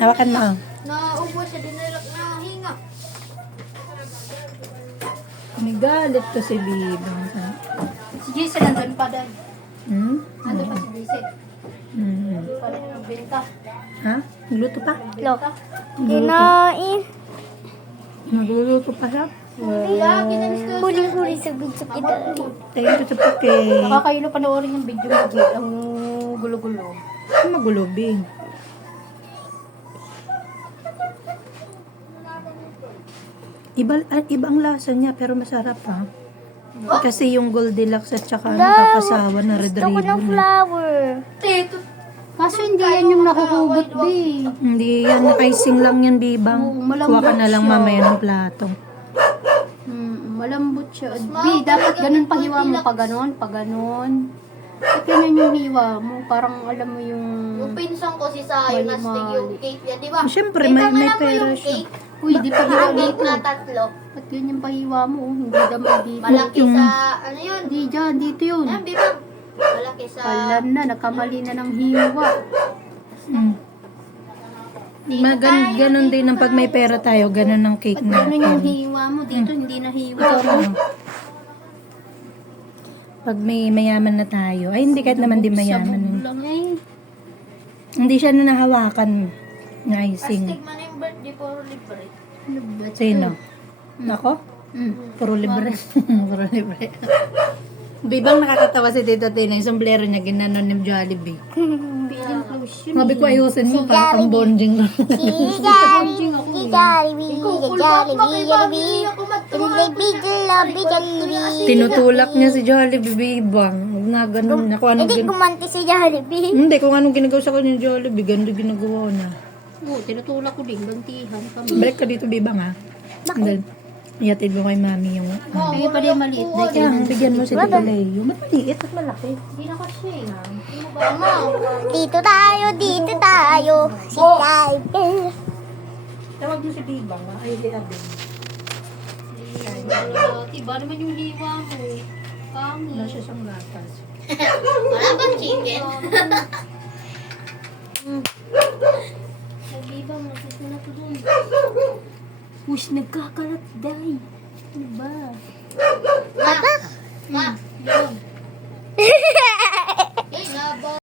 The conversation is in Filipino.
Hawakan mo. Naubos sa dinalak na hinga. Nigalit ko si Bibang. Si Jason nandun pa dahil. Nandun pa si Jason. Pala nagbenta. Ha? Nagluto pa? Benta. Kinain. Nagluluto pa siya? Kaya kinalis ko. Huli-huli sa video kita. Tayo ko sa pake. Nakakailo panoorin yung video mo, Jill. Ang gulo-gulo. Magulo, Bing. Iba ang lasa niya, pero masarap ha. Kasi yung Goldilocks at saka nakakasawa na Red Gusto ko ng Ribbon. flower. Kaso hindi yan yung nakukugot, B. Hindi yan, icing lang yan, Bibang. Oo, malambot Kuha ka na lang siya. mamaya ng plato. Malambot siya. B, dapat ganun pa hiwa mo. Pa ganun. Ganun yung hiwa mo. Parang alam mo yung... Yung pinsan ko si Sayo, nastig yung cake yan, di ba? Siyempre, Di ba may alam mo pera yung siya. cake? Uy, di pa hiwa Ang cake dito. na tatlo. At ganyan pa hiwa mo. Oh. Hindi naman dito. Malaki sa, ano yun? Hindi dyan, dito yun. Ayan, di ba? Malaki sa... Alam na, nakamali na ng hiwa. Ganun din ang pag may pera tayo, ganun ang cake At ganun yung natin. hiwa mo. Dito hindi na hiwa. Pag may mayaman na tayo, ay hindi kahit naman di mayaman. Sabog lang eh. Hindi siya na nahawakan ng icing. Astig man yung birthday puro libre. Ano ba? Sino? Ako? Puro libre. Puro libre. Bibang nakakatawa si Tita Tina, yung sombrero niya ginanon ni Jollibee. Piling close yun. Sabi ko ayusin mo, parang pang bonding lang. Si Jollibee, si Jollibee, si Jollibee, Jollibee. Jollibee. Tinutulak niya si Jollibee, Bibang. Huwag na ganun na. Kung anong Hindi kumanti si Jollibee. Hindi, kung anong ginagawa sa kanya ni Jollibee, ganun ginagawa na. Oo, tinutulak ko din. Gantihan kami. Balik ka dito, Bibang, ha? Bakit? Ihatid mo kay mami yung... Ay, pa rin maliit na Kaya, bigyan mo si Tita Leo. Ba't maliit at malaki? Hindi na kasi. Dito tayo, dito tayo. Si Jollibee. Tawag mo si Bibang, ha? Ay, di abin. Tiba naman yung hiwa mo. Kami. Wala siya siyang gatas. Wala bang chicken? Sabiba, masis na to dun. Ush, nagkakalat, day. Ano ba? Ma, Yun.